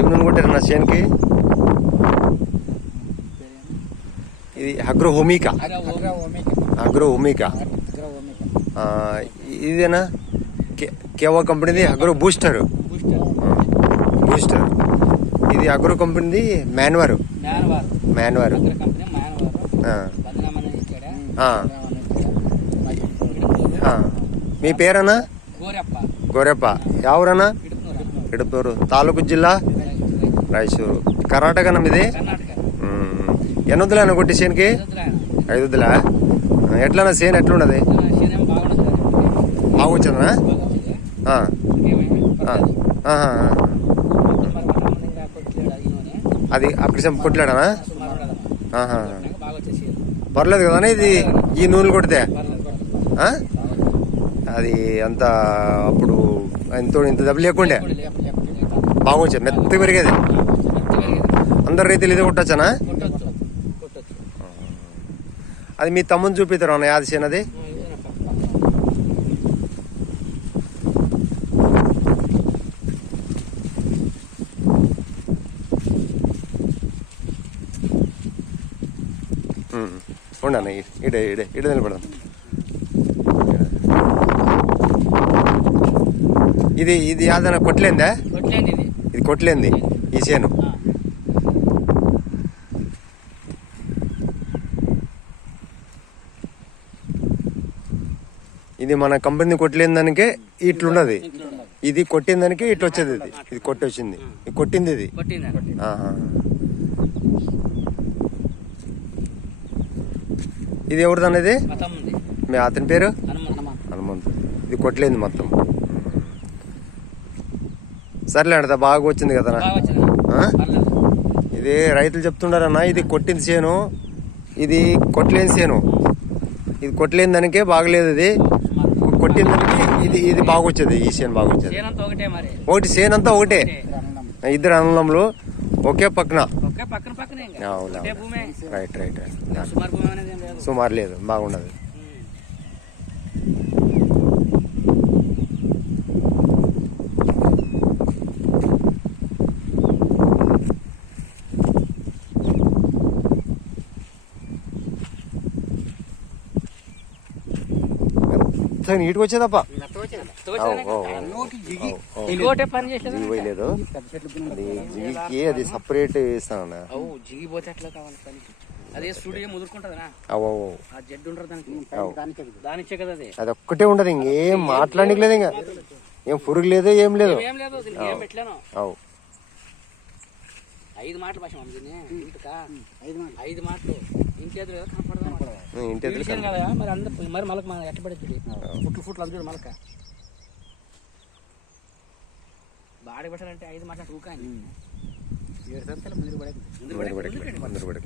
ఏం నూనె కొట్టారు నా చేనుకి? ఇది అగ్రోహోమికా. ఇదేనా కేవా కంపెనీది అగ్రో బూస్టర్. ఇది అగ్రో కంపెనీది మ్యాన్వారు. మీ పేరన్నా? గోరెప్ప. ఎవరన్నా? ఇడుపునూరు తాలూకు జిల్లా రాయచూరు, కర్ణాటక. ఇది ఎన్నొద్దులైనా కొట్టి చేనుకి? 5 వద్దులా. ఎట్లన్నా చేను ఎట్లున్నది? బాగొచ్చిందనా? అది అప్పుడు కొట్లాడానా? పర్లేదు కదా ఇది ఈ నూనెలు కొడితే? అది అంత అప్పుడు ఇంత దెబ్బ లేకుండే బాగొచ్చారు, మెత్త పెరిగేది. అందరు రైతులు ఇదే కొట్టచ్చానా? అది మీ తమ్ముని చూపిస్తారు అన్న యాది చేను అది? ఉండన్న ఇడే నిలబడదాం. ఇది యాదన కొట్లేందా? ఇది కొట్లేంది ఈ చేను. ఇది మన కంపెనీ కొట్టలేని దానికే ఇట్లున్నది. ఇది కొట్టిన దానికి ఇట్లా వచ్చేది. ఇది కొట్టి వచ్చింది, ఇది కొట్టింది. ఇది ఇది ఎవరిది అనేది? మీ అతని పేరు హనుమంతు. ఇది కొట్టలేదు మొత్తం. సర్లే అంట, బాగా వచ్చింది కదా. ఇది రైతులు చెప్తుండారన్నా, ఇది కొట్టింది చేను, ఇది కొట్టలేని చేను. ఇది కొట్టలేని దానికే బాగలేదు. ఇది కొట్టిన దానికి ఇది బాగొచ్చేది. ఈ చేను బాగొచ్చేది. ఒకటి చేను అంతా ఒకటే, ఇద్దరు అన్నదమ్ములు ఒకే పక్కన. రైట్ సుమారు లేదు, బాగున్నది. నీట్గా వచ్చేదప్ప. లేదు జిగికి అది సపరేట్ ఇస్తాను. అది ఒక్కటే ఉండదు, ఇంకేం మాట్లాడడానికి లేదు, ఇంకా ఏం పురుగు లేదు, ఏం లేదు. 5 మాటలు భాష 5 మాటలు ఇంటి కదా. మరి అందరు మరి మలక ఎట్ట పడుతుంది? ఫుట్లు అందులో మలక బాడీ పెట్టాలంటే 5 మాటలు ఊకాని 7 సంతలు ముందు పడక.